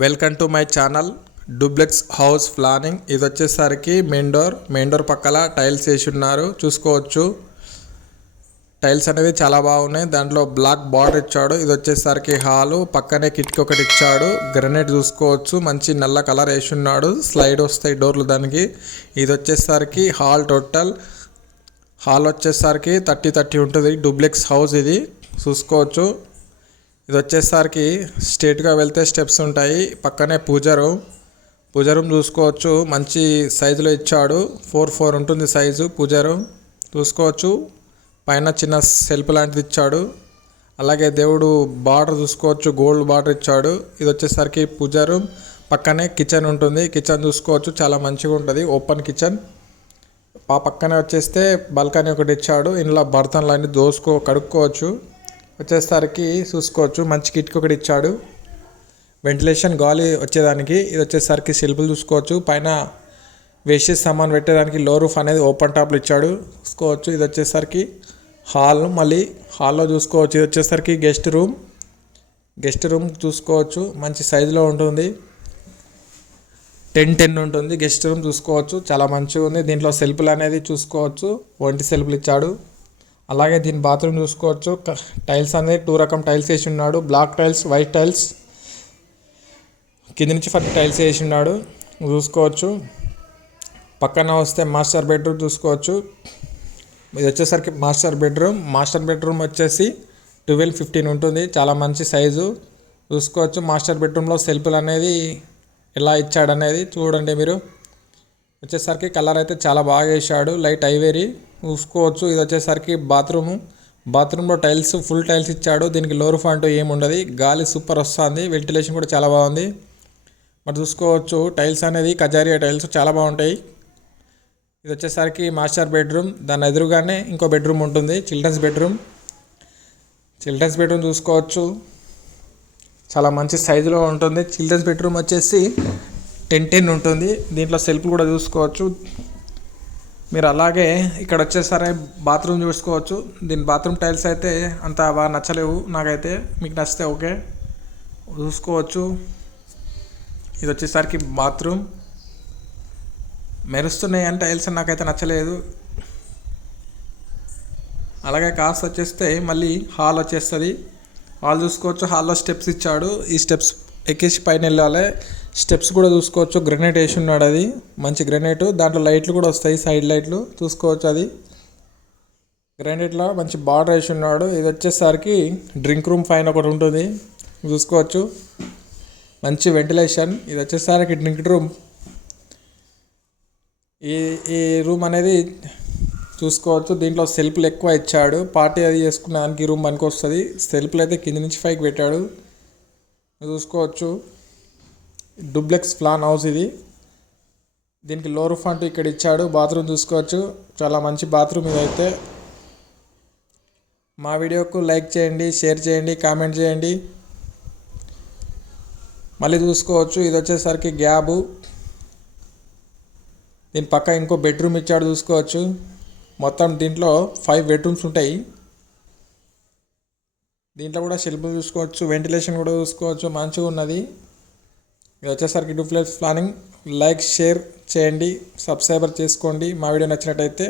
Welcome to my channel duplex house planning. ఇది వచ్చేసరికి main door పక్కల టైల్స్ వేసి ఉన్నారు, చూసుకోవచ్చు. టైల్స్ అనేది చాలా బాగున్నాయి. దాంట్లో బ్లాక్ బార్డర్ ఇచ్చాడు. ఇది వచ్చేసరికి హాలు, పక్కనే కిటికీ ఒకటి ఇచ్చాడు. గ్రనైట్ చూసుకోవచ్చు, మంచి నల్ల కలర్ వేసి ఉన్నాడు. స్లైడ్ వస్తాయి డోర్లు దానికి. ఇది వచ్చేసరికి హాల్. టోటల్ హాల్ వచ్చేసరికి 30 ఉంటుంది. డూప్లెక్స్ హౌస్ ఇది చూసుకోవచ్చు. ఇది వచ్చేసరికి స్ట్రేట్గా వెళ్తే స్టెప్స్ ఉంటాయి. పక్కనే పూజ రూమ్ చూసుకోవచ్చు. మంచి సైజులో ఇచ్చాడు. 4x4 ఉంటుంది సైజు. పూజ రూమ్ చూసుకోవచ్చు. పైన చిన్న సెల్ఫ్ లాంటిది ఇచ్చాడు. అలాగే దేవుడు బార్డర్ చూసుకోవచ్చు, గోల్డ్ బార్డర్ ఇచ్చాడు. ఇది వచ్చేసరికి పూజ రూమ్. పక్కనే కిచెన్ ఉంటుంది. కిచెన్ చూసుకోవచ్చు, చాలా మంచిగా ఉంటుంది. Open kitchen. పక్కనే వచ్చేస్తే బాల్కనీ ఒకటి ఇచ్చాడు. ఇంట్లో బర్తన్లు అన్ని కడుక్కోవచ్చు. వచ్చేసరికి చూసుకోవచ్చు, మంచి కిటికీ ఒకటి ఇచ్చాడు, వెంటిలేషన్ గాలి వచ్చేదానికి. ఇది వచ్చేసరికి సెల్ఫ్లు చూసుకోవచ్చు. పైన వేస్ట్ సామాన్ పెట్టేదానికి లో రూఫ్ అనేది ఓపెన్ టాప్లు ఇచ్చాడు, చూసుకోవచ్చు. ఇది వచ్చేసరికి హాల్. మళ్ళీ హాల్లో చూసుకోవచ్చు. ఇది వచ్చేసరికి గెస్ట్ రూమ్ చూసుకోవచ్చు. మంచి సైజులో ఉంటుంది. 10x10 ఉంటుంది గెస్ట్ రూమ్ చూసుకోవచ్చు. చాలా మంచిగా ఉంది. దీంట్లో సెల్ఫ్లు అనేది చూసుకోవచ్చు, ఒంటి సెల్ఫ్లు ఇచ్చాడు. అలాగే దీని బాత్రూమ్ చూసుకోవచ్చు. టైల్స్ అనేది 2 రకం టైల్స్ వేసి ఉన్నాడు. Black tiles, white tiles. కింద నుంచి టైల్స్ వేసి ఉన్నాడు, చూసుకోవచ్చు. పక్కన వస్తే మాస్టర్ బెడ్రూమ్ చూసుకోవచ్చు. ఇది వచ్చేసరికి మాస్టర్ బెడ్రూమ్ వచ్చేసి 12x15 ఉంటుంది. చాలా మంచి సైజు చూసుకోవచ్చు. మాస్టర్ బెడ్రూమ్లో సెల్ఫ్లు అనేది ఎలా ఇచ్చాడనేది చూడండి మీరు. వచ్చేసరికి కలర్ అయితే చాలా బాగా వేసాడు, లైట్ ఐవేరీ చూసుకోవచ్చు. ఇది వచ్చేసరికి బాత్రూంలో టైల్స్, ఫుల్ టైల్స్ ఇచ్చాడు. దీనికి లో రూఫ్ అంటూ ఏముండదు. గాలి సూపర్ వస్తుంది. వెంటిలేషన్ కూడా చాలా బాగుంది. మరి చూసుకోవచ్చు, టైల్స్ అనేది కజారియా టైల్స్ చాలా బాగుంటాయి. ఇది వచ్చేసరికి మాస్టర్ బెడ్రూమ్. దాని ఎదురుగానే ఇంకో బెడ్రూమ్ ఉంటుంది, చిల్డ్రన్స్ బెడ్రూమ్ చూసుకోవచ్చు. చాలా మంచి సైజులో ఉంటుంది. చిల్డ్రన్స్ బెడ్రూమ్ వచ్చేసి 10x10 ఉంటుంది. దీంట్లో సెల్ఫ్ కూడా చూసుకోవచ్చు మీరు. అలాగే ఇక్కడ వచ్చేసరి బాత్రూమ్ చూసుకోవచ్చు. దీని బాత్రూమ్ టైల్స్ అయితే అంత బాగా నచ్చలేవు నాకైతే. మీకు నచ్చితే ఓకే, చూసుకోవచ్చు. ఇది వచ్చేసరికి బాత్రూమ్. మెరుస్తున్నాయి అని టైల్స్ నాకైతే నచ్చలేదు. అలాగే కాస్ట్ వచ్చేస్తే మళ్ళీ హాల్ వచ్చేస్తుంది. హాల్ చూసుకోవచ్చు. హాల్లో స్టెప్స్ ఇచ్చాడు. ఈ స్టెప్స్ ఎక్కేసి పైన వెళ్ళాలి. స్టెప్స్ కూడా చూసుకోవచ్చు. గ్రనైట్ వేసి ఉన్నాడు, అది మంచి గ్రనైట్. దాంట్లో లైట్లు కూడా వస్తాయి, సైడ్ లైట్లు చూసుకోవచ్చు. అది గ్రనైట్లో మంచి బార్డర్ వేసి ఉన్నాడు. ఇది వచ్చేసరికి డ్రింక్ రూమ్ పైన ఒకటి ఉంటుంది, చూసుకోవచ్చు. మంచి వెంటిలేషన్. ఇది వచ్చేసరికి డ్రింక్ రూమ్. ఈ రూమ్ అనేది చూసుకోవచ్చు. దీంట్లో సెల్ఫ్లు ఎక్కువ ఇచ్చాడు. పార్టీ అది చేసుకున్నానికి రూమ్ పనికి వస్తుంది. సెల్ఫ్లు అయితే కింద నుంచి పైకి పెట్టాడు, చూసుకోవచ్చు. డూప్లెక్స్ ప్లాన్ హౌస్ ఇది. దీనికి లో రూఫ్ అంటూ ఇక్కడ ఇచ్చాడు. బాత్రూమ్ చూసుకోవచ్చు, చాలా మంచి బాత్రూమ్ ఇదైతే. మా వీడియోకు లైక్ చేయండి, షేర్ చేయండి, కామెంట్ చేయండి. మళ్ళీ చూసుకోవచ్చు. ఇది వచ్చేసరికి గ్యాబు. దీని పక్క ఇంకో బెడ్రూమ్ ఇచ్చాడు, చూసుకోవచ్చు. మొత్తం దీంట్లో 5 బెడ్రూమ్స్ ఉంటాయి. దీంట్లో కూడా షెల్ఫ్ చూసుకోవచ్చు, వెంటిలేషన్ కూడా చూసుకోవచ్చు, మంచిగా ఉన్నది. ఇది వచ్చేసరికి డూప్లెక్స్ ప్లానింగ్. లైక్, షేర్ చేయండి, సబ్స్క్రైబర్ చేసుకోండి. మా వీడియో నచ్చినట్టయితే